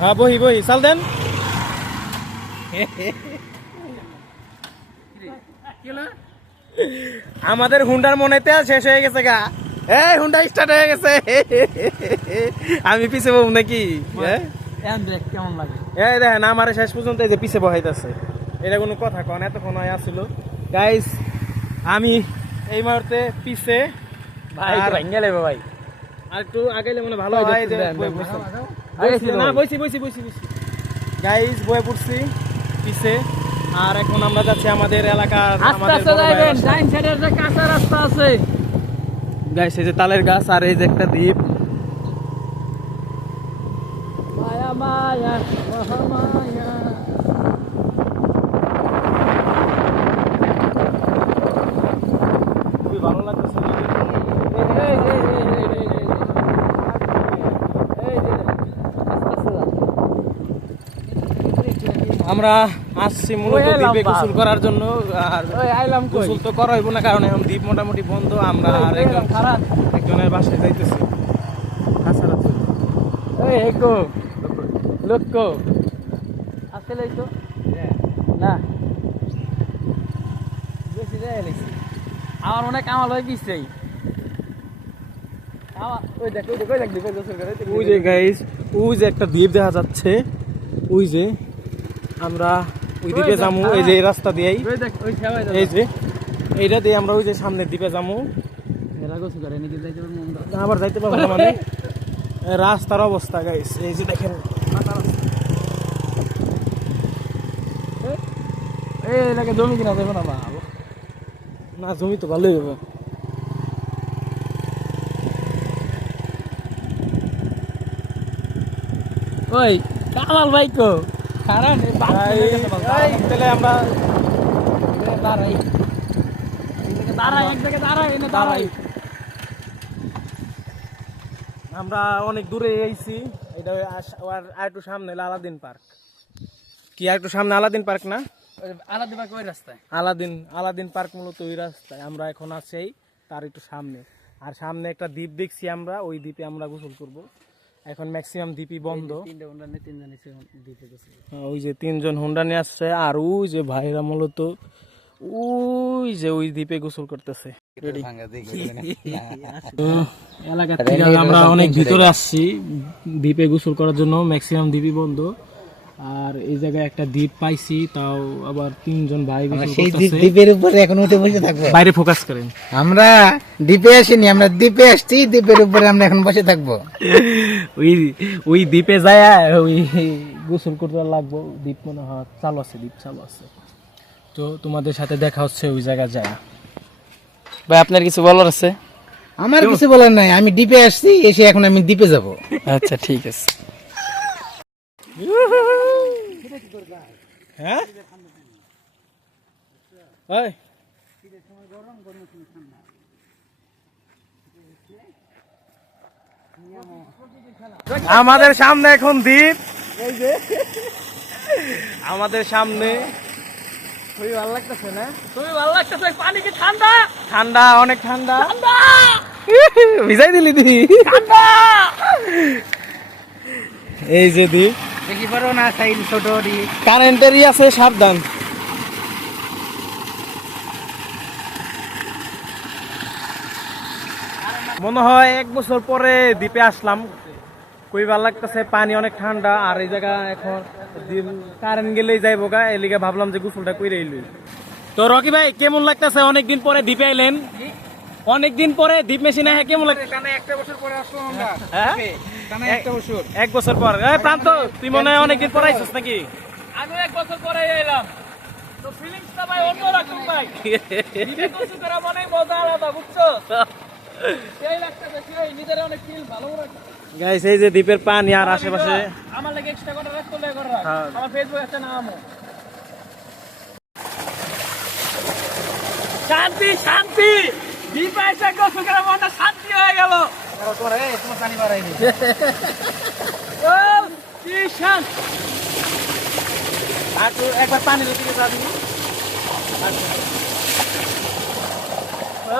হ্যাঁ বহি বহি চাল দেন। আমাদের হুন্ডার মনে তেল শেষ হয়ে গেছে গা। এই হুন্ডা স্টার্ট হয়ে গেছে। আমি পিছে বউ নাকি? কেমন লাগে? এই দেখেন আমার শেষ পর্যন্ত এই যে পিছে বহাইতেছে, এটা কোনো কথা কন? এতক্ষণ হয় আসছিল গাইস, আমি এই মুহূর্তে পিছে ভাই ভাঙ্গে লেবে ভাই, আর একটু আগাইলে মনে ভালো হয়। না বইছি বইছি বইছি বইছি গাইস, বয়ে পড়ছি পিছে। আর এখন আমরা যাচ্ছি আমাদের এলাকার ডাইন সাইডের যে কাঁচা রাস্তা আছে গাইস, এই যে তালের গাছ আর এই যে একটা দ্বীপ। মায়া মায়া মায়া, খুবই ভালো লাগতেছে। আমরা আসছি মূলত দ্বীপে গোসল করার জন্য। আর গোসল তো করা হইব না, কারণ এখন দ্বীপ মোটামুটি বন্ধ। আমরা আর একজনের বাসায় যাইতেছি। আমার মনে কামাল হয় পিছাই। ওই যে গাইস, ওই যে একটা দ্বীপ দেখা যাচ্ছে, ওই যে আমরা ওই দ্বীপে যাবো। এই যে এই রাস্তা দিয়েই, এই যে এইটা দিয়ে আমরা ওই যে সামনের দ্বীপে যাবো। আবার যাইতে পারবো না, মানে রাস্তার অবস্থা গাইস। এই যে দেখেন জমি কিনা দেবো না, না জমি তো ভালোই হবে। ওই কামাল ভাই কো তাহলে আমরা আমরা অনেক দূরে আইছি। এটা আর একটু সামনে আলাদিন পার্ক। কি আর একটু সামনে আলাদিন পার্ক না? আলাদা ওই রাস্তায় আলাদিন পার্ক মূলত ওই রাস্তায়। আমরা এখন আছি তার একটু সামনে। আর সামনে একটা দ্বীপ দেখছি আমরা, ওই দ্বীপে আমরা গোসল করব। এখন ম্যাক্সিমাম দ্বীপই বন্ধ। ওই যে 3 জন হুন্ডা নিয়ে আসছে, আর ওই যে ভাইরা মূলত ওই যে ওই দ্বীপে গোসল করতেছে। এলাকা থেকে আমরা অনেক ভিতরে আসছি দ্বীপে গোসল করার জন্য। ম্যাক্সিমাম দ্বীপই বন্ধ। আর এই জায়গায় একটা দ্বীপ পাইছি, তাও আবার 3 জন ভাই গোসল করতেছে। দ্বীপের উপরে এখন উঠে বসে থাকবো। বাইরে ফোকাস করেন। আমরা দ্বীপে আসিনি, আমরা দ্বীপে আসছি। দ্বীপের উপরে আমরা এখন বসে থাকবো। ওই দ্বীপে যায় ওই গোসল করতে লাগবো। দ্বীপ মনে হয় চালু আছে, দ্বীপ চালু আছে। তো তোমাদের সাথে দেখা হচ্ছে ওই জায়গা যায়। ভাই আপনার কিছু বলার আছে? আমার কিছু বলার নাই, আমি দ্বীপে আসছি, এসে এখন আমি দ্বীপে যাব। আচ্ছা ঠিক আছে। হ্যাঁ আমাদের সামনে এখন দ্বীপ। এই যে আমাদের সামনে খুবই ভালো লাগতেছে না? তুমি ভালো লাগতেছে? পানি কি ঠান্ডা? ঠান্ডা, অনেক ঠান্ডা। ভিজাই দিলি তুই? ঠান্ডা। এই যে দ্বীপ, দেখি পারো না সাইড ছোট দ্বীপ, কারেন্টেরই আছে, সাবধান। মনে হয় 1 বছর পরে দ্বীপে আসলাম। খুবই ভালো লাগতেছে, পানি অনেক ঠান্ডা। আর এই জায়গা এখন কারেন্ট গেলেই যাইবো গা, এই লিগে ভাবলাম যে গোসলটা কইরে এলি। তো রকি ভাই কেমন লাগতেছে? অনেকদিন পরে দ্বীপে আইলেন, অনেকদিন পরে দ্বীপ মেশিনে কেমন লাগছে? 1 বছর পরে আসলাম আমরা। 1 বছর পর। প্রান্ত, তুই মনে হয় অনেকদিন পরে আইছিস নাকি? আমি 1 বছর পরে এলাম। তো ফিলিংসটা ভাই অন্যরকম ভাই। দ্বীপে গোসল করা মানে মজা আলাদা, বুঝছো? সেই লাগতেছে, সেই নিজের অনেক ফিল ভালো লাগে। গাইস এই যে দ্বীপের পানি আর আশেপাশে আমার লাগে এক্সট্রা করে রাখতে লাগে করে রাখ। আমার ফেসবুক একটা নামও শান্তি শান্তি। দ্বীপে এসে গোসল করা মনটা শান্তি হয়ে গেল। তোরে তোমার পানি বাড়াই নি। ও কি শান্ত। আর তুই একবার পানি দিতে যাবি? ও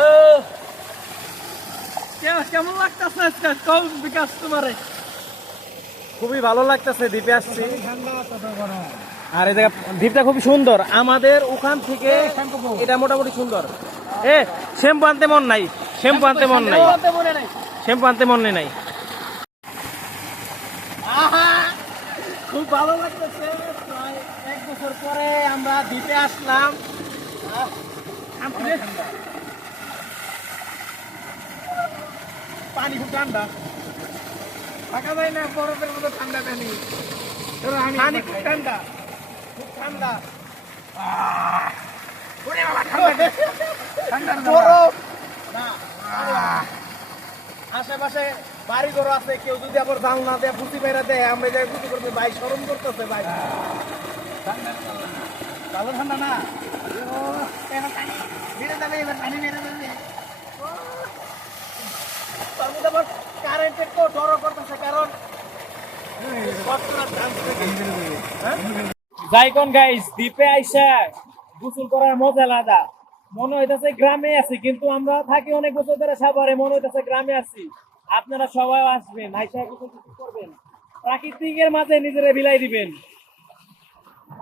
কেমন লাগতেছে আজকে? কল বিকাশ তোমারে খুবই ভালো লাগতেছে দ্বীপে আসছি। আর এই জায়গা দ্বীপটা খুবই সুন্দর, আমাদের ওখান থেকে এটা মোটামুটি সুন্দর। শ্যাম্পু আনতে মন নাই, শ্যাম্পু আনতে মন নাই, শ্যাম্পু আনতে মন নাই। খুব ভালো লাগতেছে, প্রায় 1 বছর পরে আমরা দ্বীপে আসলাম। পানি খুব ঠান্ডা, থাকা যায় না, বরফের মতো ঠান্ডা পানি। পানি খুব ঠান্ডা, খুব ঠান্ডা। বরফ না, আশেপাশে বাড়ি ঘর আছে, কেউ যদি আবার জাল না দেয়, বুঝি বাইরা দেয়, আমরা যাই বুঝি করতে ভাই শরম করতেছে ভাই। ভালো ঠান্ডা না, তার মধ্যে আবার কারেন্টের তো ডরও করতেছে, কারণ যাই কোন গাইস, দ্বীপে আইসা গোসল করার মজা আলাদা। মনে হইতেছে গ্রামে আছি, কিন্তু আমরা থাকি অনেক বছর ধরে সাভারে, মনে হইতেছে গ্রামে আছি। আপনারা সবাই আসবেন, আইসা গোসল করবেন, প্রাকৃতিকের মাঝে নিজেরা বিলাই দিবেন।